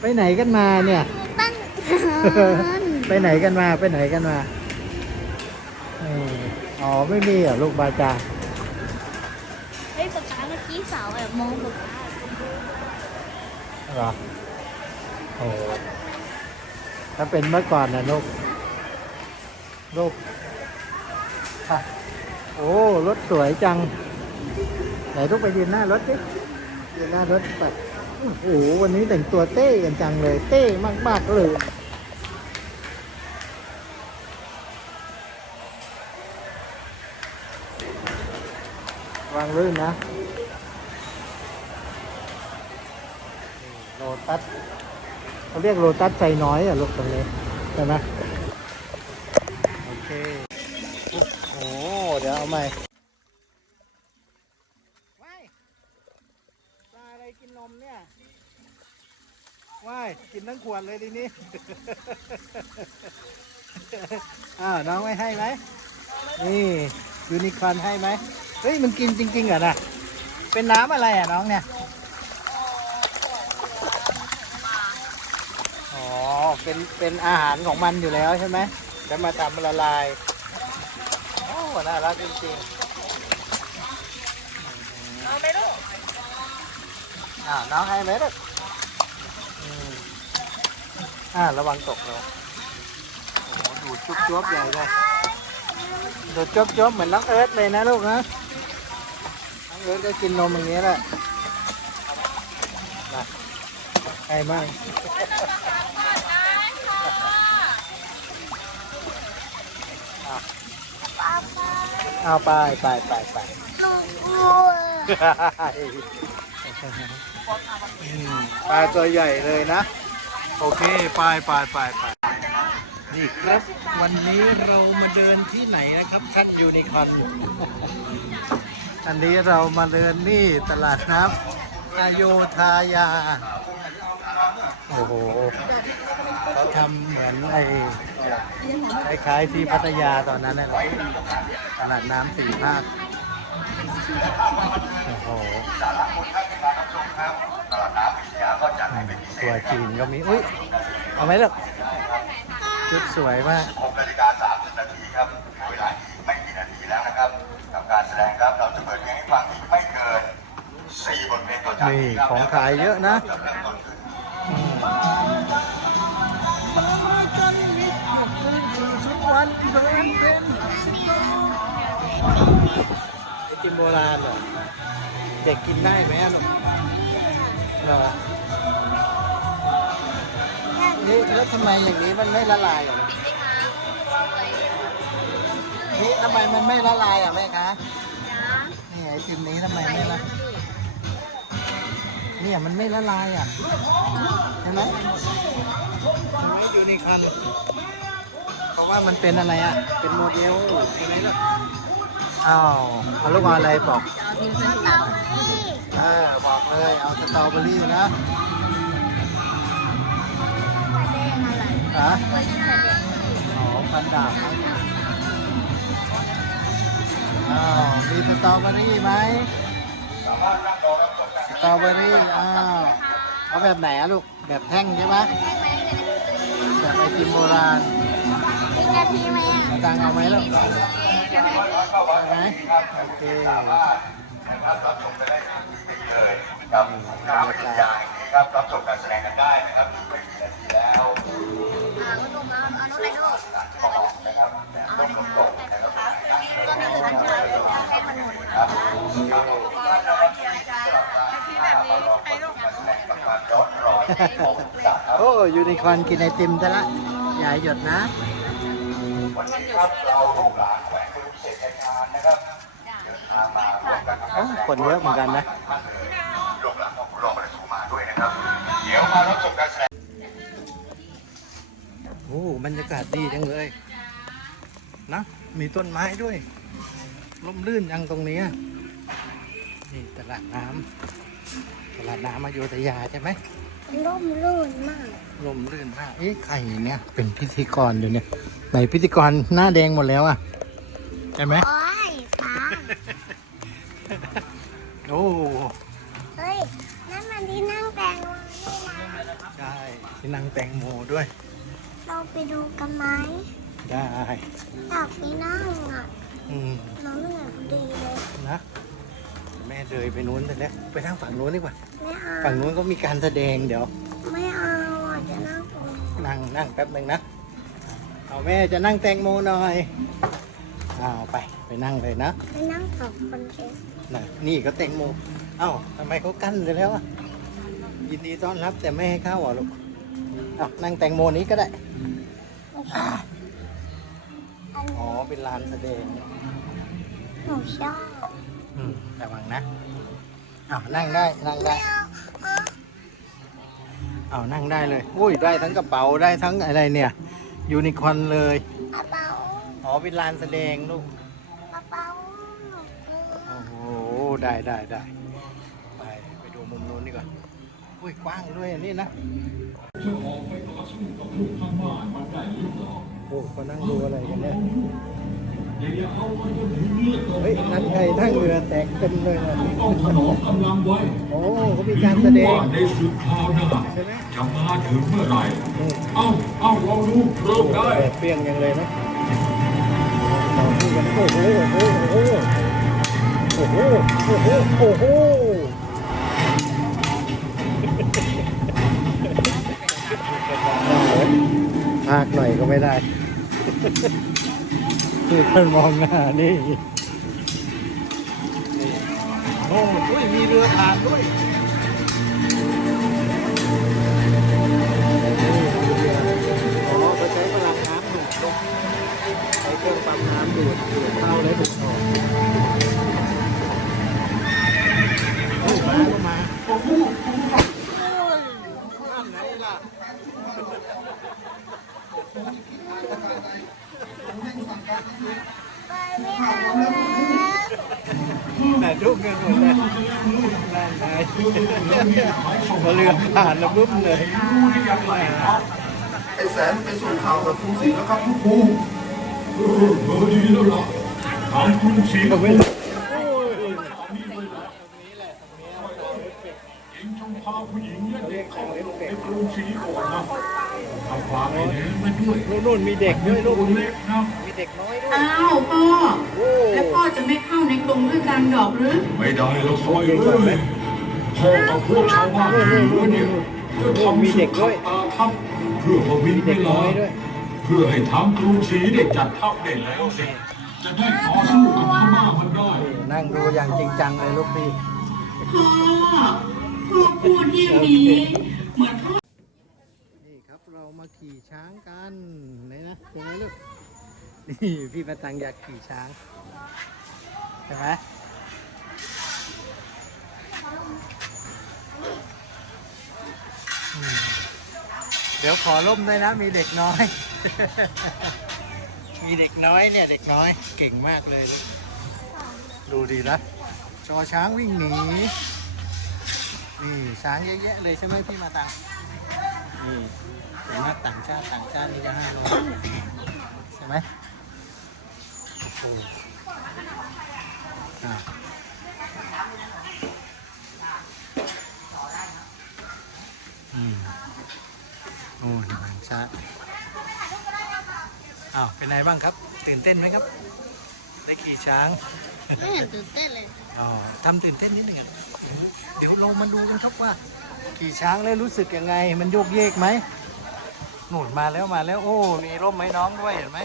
ไปไหนกันมาเนี่ย ตั้งไปไหนกันมาไปไหนกันมาเอออ๋อไม่มีเหรอลูกบาจาเฮ้ยป๊าป๊าเมื่อกี้สาวแบบมองป๊าป๊าเหรอโอ้ถ้าเป็นเมื่อก่อนนะลูกลูกอะโอ้รถสวยจังไหนลูกไปยืนหน้ารถดิ ยืนหน้ารถแบบโอ้โหวันนี้แต่งตัวเต้กันจังเลย เต้มากๆเลยวางลื่นนะโลตัสเขาเรียกโลตัสใจน้อยอะลูกตรงนี้ใช่ไหมโอเค โอ้โห เดี๋ยวเอาใหม่ว้ายปลาอะไรกินนมเนี่ย ว้ายกินทั้งขวดเลยทีนี้ อ้าวน้องไม่ให้ไหมนี่ยูนิคอร์นให้ไหมเฮ้ยมันกินจริงๆเหรอนะเป็นน้ำอะไรอะน้องเนี่ยอ๋อเป็นเป็นอาหารของมันอยู่แล้วใช่ไหมแล้วมาทำละลายโอ้น่ารักจริงๆเอาไหมลูกอ่าน้องให้ไหมลูกอืม อ่าระวังตกเลยโอ้ดูดจุ๊บจุ๊บๆใหญ่เลยดูดจบๆเหมือนน้องเอิร์ธเลยนะลูกนะน้องเอิร์ธก็กินนมอย่างนี้แหละนะใครมั่งเอาเอาไปไปไปไปลูกวัวอืมปลาตัวใหญ่เลยนะ โอเค ไปไปไปไปนี่ครับ วันนี้เรามาเดินที่ไหนนะครับท่านยูนิคอร์นอันนี้เรามาเดินนี่ตลาดน้ำอโยธายา โอ้โหเขาทำเหมือนไอ้คล้ายๆที่พัทยาตอนนั้นนะตลาดน้ำสี่ภาคโอ้โห ตัวจีนก็มี อุ้ย เอาไหมลูกชุดสวยมาก6นาฬิกา30นาทีครับเวลาอีกไม่กี่นาทีแล้วนะครับกับการแสดงครับ เราจะเปิดเพลงให้ฟังอีกไม่เกิน4บทเพลงต่อจากนี่นี้ครับของขายเยอะนะไอติมโบราณเหรอ เด็กกินได้ไหมอะหนู เหรอนี่แล้วทำไมอย่างนี้มันไม่ละลายเหรอนี่ทำไมมันไม่ละลายอะแม่คะนี่ไอติมนี้ทำไมไม่ละเนี่ยมันไม่ละลายอะเห็นไหมเห็นไหมยูนิคอร์นเพราะว่ามันเป็นอะไรอะ เป็นโมเดลใช่ไหมล่ะอ้าวเอาลูกเอาอะไรบอกสตรอ เบอรี่เออบอกเลยเอาสตรอเบอรี่นะแดงอะไรฮะเวอร์ชันแดงอ๋อฟันดาบนะอ้าวมีสตรอเบอรี่ไหมสตรอเบอรี่อ้าวเอาแบบไหนอะลูกแบบแท่งใช่ไหมใช่ไหมแบบไอติมโบราณมีนาทีไหมอะเอาตังค์เอาไหมลูกเอาไหมโอเค นะครับรับชมกัน้ำวิทยาแห่งนี้ครับรับชมการแสดงกันได้นะครับไม่กี่นาทีแล้วอ่าก็ตรงแล้วเอาน้อะไรลูกนะครับลมลมตกนะครับก็มีเหลือเชื่อให้มันหมดนะย้อนรอยโอ้ยูนิคอร์นกินไอติมซะละอย่าหยดนะวันนี้ครับเราลูกหลานแขวงคุณพิเศษชัยชาญนะครับ คนเยอะเหมือนกันนะลูกหลานของคุณรองประสูมาด้วยนะครับเดี๋ยวมารับชมการแสดงโอ้บรรยากาศดีจังเลยนะมีต้นไม้ด้วยร่มรื่นยังตรงเนี้ยนี่ตลาดน้ำตลาดน้ำอโยธยาใช่ไหมร่มรื่นมากร่มรื่นมากเอ๊ะใครเนี่ย เป็นพิธีกรอยู่เนี่ยไหนพิธีกรหน้าแดงหมดแล้วอะใช่ไหมโอ้ยฟ้า โอ้เฮ้ย นั่นมันที่หน้าแตงโมด้วย เราไปดูกันไหมได้อยากไปนั่งอะอืมน้องเหนื่อยพอดีเลยนะแม่เดินไปนู้นไปแล้วไปทางฝั่งนู้นดีกว่าไม่เอาฝั่งนู้นก็มีการแสดงเดี๋ยว ไม่เอาอะจะนั่งตรงนี้นั่งนั่งแป๊บหนึ่งนะเอาแม่จะนั่งแตงโมหน่อยเอาไปไปนั่งเลยนะไปนั่งสองคนเอง น่ะนี่ก็แตงโม เอ้าทำไมเขากั้นไปแล้วอะ ยินดีต้อนรับแต่ไม่ให้เข้าเหรอลูกเอานั่งแตงโมนี้ก็ได้อันอ๋อนี้เป็นลานแสดงหนูชอบอืมระวังนะเอานั่งได้ นั่งได้เอาเอาเอานั่งได้เลย อุ้ย ได้ทั้งกระเป๋า ได้ทั้งอะไรเนี่ย ยูนิคอร์นเลยเอาเปาอ๋อเป็นลานแสดงลูก เอาเปา โอ้โห ได้ได้ได้ไปไปดูมุมนู้นดีกว่าอุ้ยกว้างด้วยอันนี้นะโอ้เขานั่งดูอะไรกันเนี่ยเฮ้ยนั่นใครนั่งเรือแตกเต็มเลยนะต้องถนอมกำลังไว้โอ้เขามีการแสดงว่าในสุดคราวหน้าใช่ไหมจะมาถึงเมื่อไหร่อืมเอ้าเอ้าลองดูเริ่มได้แดดเปรี้ยงยังเลยนะต่อสู้กันโอ้โหโอ้โหโอ้โห โอ้โห โอ้โหมากหน่อยก็ไม่ได้ คือท่านมองหน้านี่ โอ้ยมีเรือผ่านด้วย ดีแล้วล่ะถามกรุงศรีก็กับไม่เรู้องจงพาผู้หญิงและเด็กเข้าไปกรุงศรีก่อนนะทำความให้เห็นมันด้วยนู่นมีเด็กด้วยลูกเล็กนะมีเด็กน้อยด้วยอ้าวพ่อแล้วพ่อจะไม่เข้าในกรงด้วยกันดอกหรือ ไม่ได้แล้วซอยเลยพ่อกับพวกชาวบ้านที่อยู่เนี่ยจะทำศึกขับตาทัพเพื่อประวิงเวเลาอย พื่อให้ทางกรุงศรีได้จัดทัพได้แล้วเสร็จจะได้ต่อสู้กับพม่ามันได้นั่งดูอย่างจริงจังเลยลูกพี่พ่อพ่อพูดอย่างนี้เหมือนพ่อนี่ครับเรามาขี่ช้างกันไหนนะตรงนี้ลูกนี่พี่ประตังอยากขี่ช้างใช่ไหมอืม เดี๋ยวขอร่มด้วยนะ มีเด็กน้อย มีเด็กน้อยเนี่ย เด็กน้อยเก่งมากเลย ดูดีนะชอช้างวิ่งหนี นี่ช้างเยอะแยะเลยใช่ไหมพี่มาตังนี่เป็นนักต่างชาติต่างชาตินี่ก็ห้าร้อยใช่ไหมโอ้โหอะอืมโอ้ต่างชาติ อ้าวเป็นไงบ้างครับ ตื่นเต้นไหมครับ ได้ขี่ช้าง ไม่เห็นตื่นเต้นเลยอ๋อทำตื่นเต้นนิดหนึ่งอะเดี๋ยวเรามาดูกันครับว่า ขี่ช้างแล้วรู้สึกยังไง มันโยกเยกไหมหนุนมาแล้วมาแล้วโอ้ มีร่มไม้น้องด้วยเห็นไหม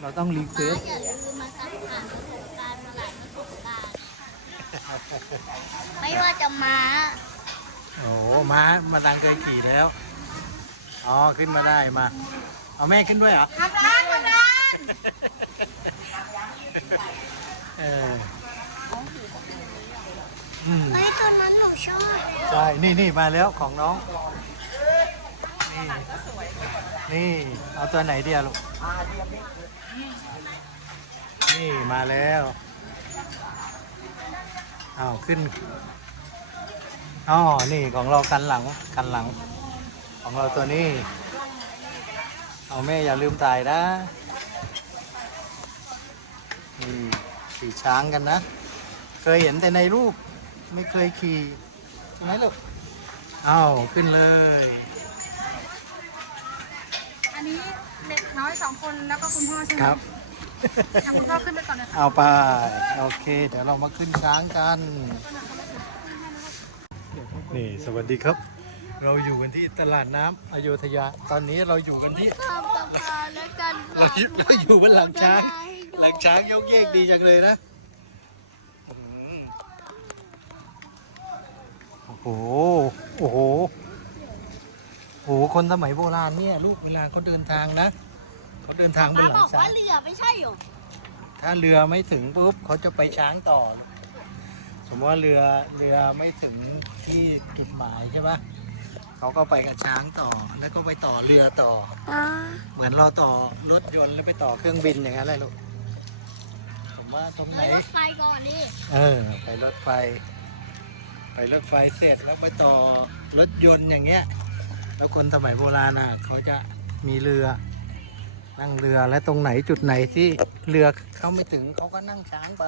เราต้องรีเควสอย่าลืมมาสัมผัสประสบการณ์มาหลายประสบการณ์ไม่ว่าจะม้าโอ้ม้ามาดังเคยขี่แล้ว อ๋อ ขึ้นมาได้มา เอาแม่ขึ้นด้วยเหรอทำร้านทำร้านเอออืมเฮ้ยตัวนั้นหนูชอบใช่นี่นี่มาแล้วของน้อง นี่นี่เอาตัวไหนเดียวลูกนี่มาแล้วอ้าวขึ้นอ๋อนี่ของเรากันหลังกันหลัง ของเราตัวนี้ เอาแม่อย่าลืมถ่ายนะนี่ขี่ช้างกันนะ เคยเห็นแต่ในรูป ไม่เคยขี่ใช่ไหมลูกเอาขึ้นเลยนี้เด็กน้อยสองคนแล้วก็คุณพ่อใช่ไหมครับ ทางคุณพ่อขึ้นไปก่อนเลยค่ะเอาไป โอเค เดี๋ยวเรามาขึ้นช้างกัน นี่ สวัสดีครับ เราอยู่กันที่ตลาดน้ำอโยธยา ตอนนี้เราอยู่กันที่ ข้ามสะพานแล้วกันเราอยู่เราอยู่บนหลังช้าง หลังช้างยกเยกดีจังเลยนะอืมโอ้โห โอ้โห โอ้โห คนสมัยโบราณเนี่ยลูกเวลาเขาเดินทางนะ เขาเดินทางบนป้าหลับงอกช้าว่าง เรือไม่ใช่หรอถ้าเรือไม่ถึงปุ๊บเขาจะไปช้างต่อ สมมติว่าเรือเรือไม่ถึงที่จุดหมายใช่ปะ เขาก็ไปกับช้างต่อ แล้วก็ไปต่อเรือต่ออ่าเหมือนเราต่อรถยนต์แล้วไปต่อเครื่องบินอย่างนั้นเลยลูก ผมว่าตรงไหน รถไฟก่อนนี่เออ ไปรถไฟ ไปรถไฟเสร็จแล้วไปต่อรถยนต์อย่างเงี้ย แล้วคนสมัยโบราณน่ะเขาจะมีเรือ นั่งเรือและตรงไหนจุดไหนที่เรือเข้าไม่ถึงเขาก็นั่งช้างไป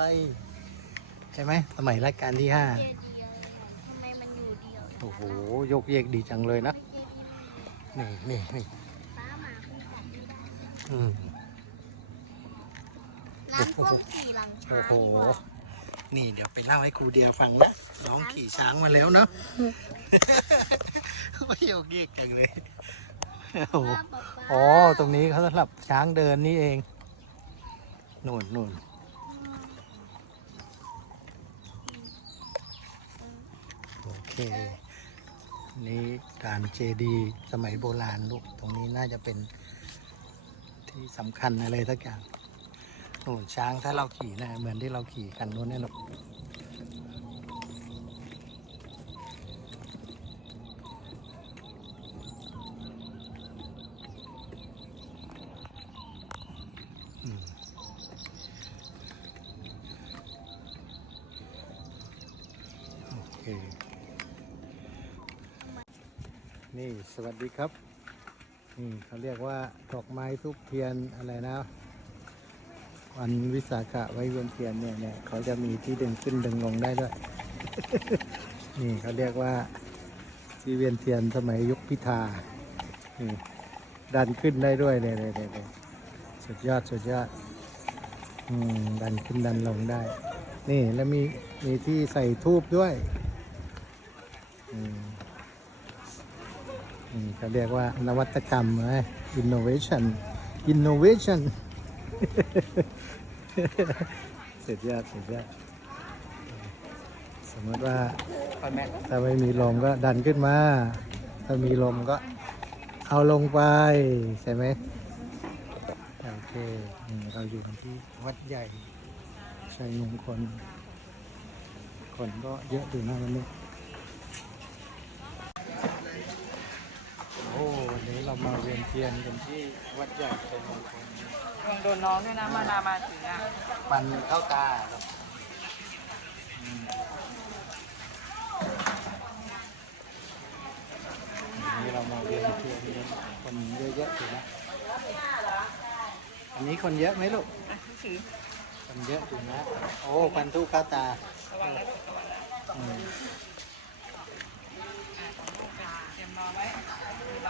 ใช่ไหมสมัยรัชกาลที่ห้า เจดีย์ทำไมมันอยู่เดียว โอ้โหยกเยกดีจังเลยนะไม่เจดีย์นี่นี่นี่ป้าหมาคุณจับไม่ได้อืมร้านพวกขี่หลังช้าโอ้งโห ดีกว่านี่เดี๋ยวไปเล่าให้ครูเดียฟังนะน้องขี่ช้างมาแล้วเนาะ โอ้ยโยกเยกจังเลยโอ้โห ป้าบอกว่าอ๋อ ตรงนี้เขาสำหรับช้างเดินนี่เองนู่นนู่นโอเค นี่ฐานเจดีสมัยโบราณลูก ตรงนี้น่าจะเป็นที่สำคัญอะไรสักอย่างโอ้ช้างถ้าเราขี่นะเหมือนที่เราขี่กันนู้นเนี่ยลูกอืมโอเค นี่ส วัสดีครับนี่เขาเรียกว่าดอกไม้ทุกเทียนอะไรนะ วันวิสาขะไว้เวียนเทียนเนี่ยเนี่ยเขาจะมีที่ดึงขึ้นดึงลงได้ด้วย นี่เขาเรียกว่าที่เวียนเทียนสมัยยุคพิธานี่ดันขึ้นได้ด้วยเลยเลยเลยเลยสุดยอดสุดยอดอืมดันขึ้นดันลงได้ นี่แล้วมีมีที่ใส่ทูบด้วย อืม อืมเขาเรียกว่านวัตกรรมนะ innovation innovation เสุดยอดสุดยอดสมมติว่าถ้าไม่มีลมก็ดันขึ้นมา ถ้ามีลมก็เอาลงไป ใช่ไหมโอเคเราอยู่กันที่วัดใหญ่ชัยมงคลคนก็เยอะอยู่นะวันนี้ โอ้ วันนี้เรามาเวียนเทียนกันที่วัดใหญ่ชัยมงคลยังโดนน้องด้วยนะมานามาถึงอะปันเข้าตาครับอืมวันนี้เรามาเวียนเทียนกันคนเยอะๆอยู่นะอันนี้คนเยอะไหมลูกคนเยอะอยู่นะโอ้ปันทุกเข้าตาอืม เตรียมรอไว้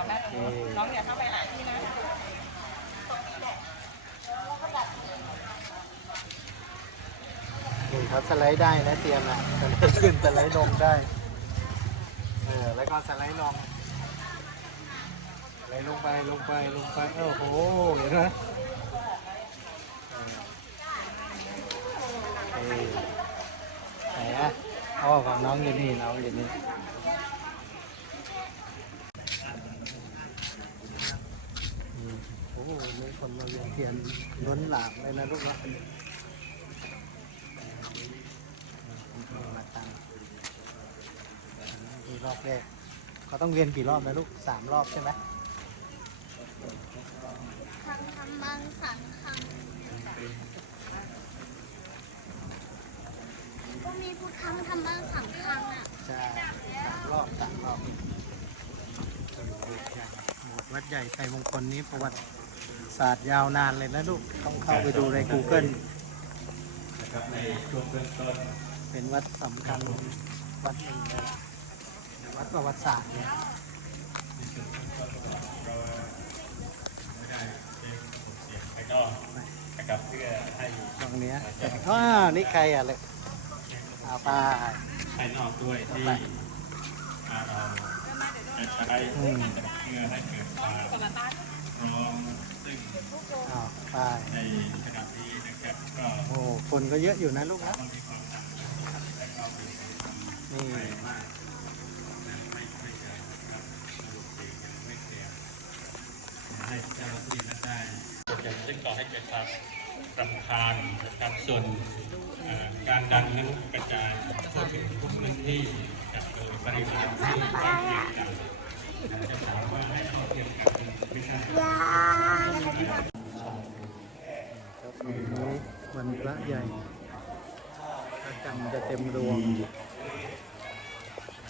รอแม่โอเคน้องอย่าเข้าไปหาพี่นะนี่เขาสไลด์ได้นะเตรียมนะสไลด์ขึ้นสไลด์ลงได้ เออ แล้วก็สไลด์ลงสไลด์ลงไปลงไปลงไปโอ้โหเห็นไหมไหนอะอ๋อของน้องอยู่นี่น้องอยู่นี่ อืมโอ้โหมีคนมาเวียนเทียนล้นหลามเลยนะลูกเนาะมาตั้งนี่รอบแรกเขาต้องเรียนกี่รอบนะลูกสามรอบใช่ไหมทางทำมังสังคังก็มีพุทธังทำมังสังคังอะใช่สามรอบสามรอบหมวดวัดใหญ่ชัยมงคลนี้ประวัติ ศาสตร์ยาวนานเลยนะลูก ต้องเข้าไปดูใน Google เป็นวัดสำคัญวัดหนึ่งเลยวัดประวัติศาสตร์เนี่ยแล้วก็นะครับเพื่อให้ตรงเนี้ยอ่านี่ใครอะเลยเอาไปภายนอกด้วยที่อ่าเราจะใช้อืมเพื่อให้เกิดความพร้อมซึ่งเอาไปในขณะนี้นะครับก็โอ้คนก็เยอะอยู่นะลูกนะต้องมีความสามารถและก็มีความนี่นะไม่ไม่เกินนะครับระบบเสียงให้เจ้าหน้าที่นั้นได้กดอย่างซึ่งก่อให้เกิดความรำคาญนะครับส่วนการดันนั้นกระจายทั่วถึงทุกพื้นที่กับโดยปริมาณที่ใกล้เคียงกันนะจะถามว่าให้เท่าเทียมกันไม่ใช่ ครับวันนี้วันพระใหญ่พระจันทร์จะเต็มดวงบ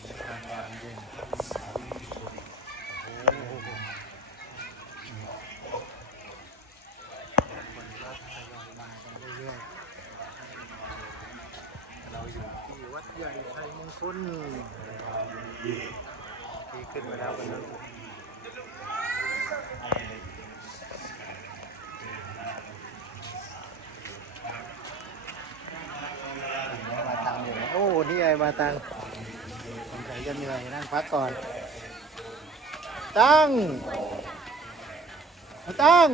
รรยากาศยามเย็นโอ้โหคนก็ทยอยมากันเรื่อยๆเราอยู่ที่วัดใหญ่ไท ยมงคลที่ขึ้นมาแล้วกันเลยมาตังอยู่นโอ้นี่ไงมาตังสงสัยจะเหนื่อยนั่งพักก่อน ตั้ง ตั้ง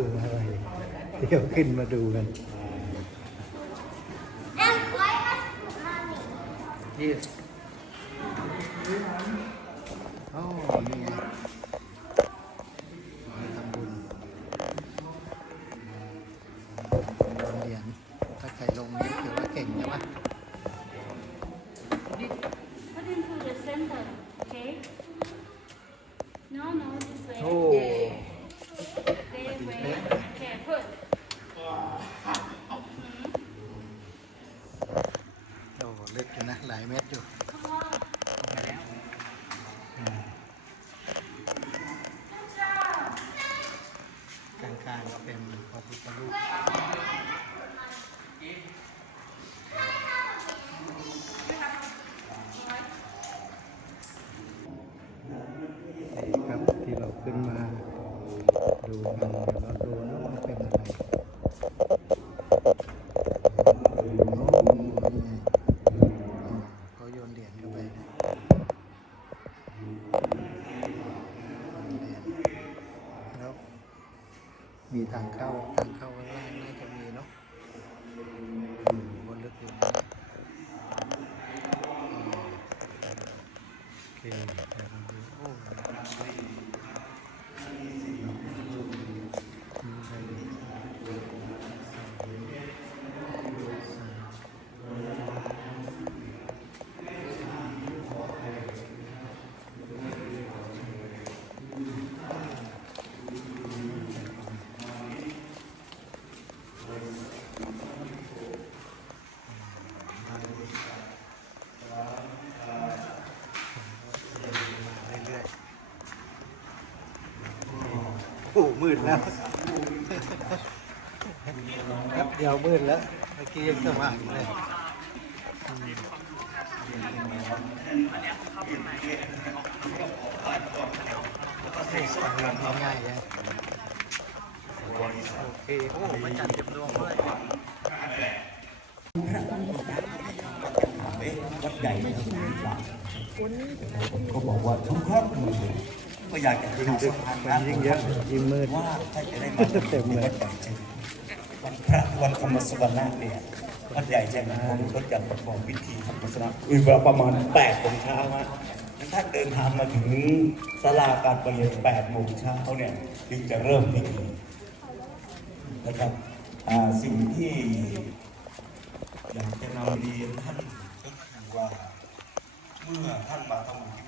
คืออะไรเดี๋ยวขึ้นมาดูกัน Yes โอ้นี่ไงมาทำบุญลงเหรียญถ้าใครลงนี้ถือว่าเก่งใช่ไหม Put into the center, okay? No, no, มืดแล้วแป๊บเดียวมืดแล้วเมื่อกี้ยังสว่างอยู่เลยอืมง่ายๆเลยโอเคโอ้พระจันทร์เต็มดวงด้วยวัดใหญ่ไม่ถึงว่าก็บอกว่าทุกครอบครัว ก็อยากจะประชาสัมพันธ์มันยิ่งเยอะยิ่งมืดว่าถ้าจะได้มาเต็มเลยวัดใหญ่เช่นวันพระวันธรรมสวรรค์เนี่ยวัดใหญ่ใช่ไหมผมก็จะประกอบพิธีธรรมสวรรค์เวลาประมาณแปดโมงเช้าฮะถ้าเดินทางมาถึงศาลาการประเรียนแปดโมงเช้าเนี่ยถึงจะเริ่มพิธีนะครับสิ่งที่อยากจะนำเรียนท่านก็คือว่าเมื่อท่านมาทำบุญ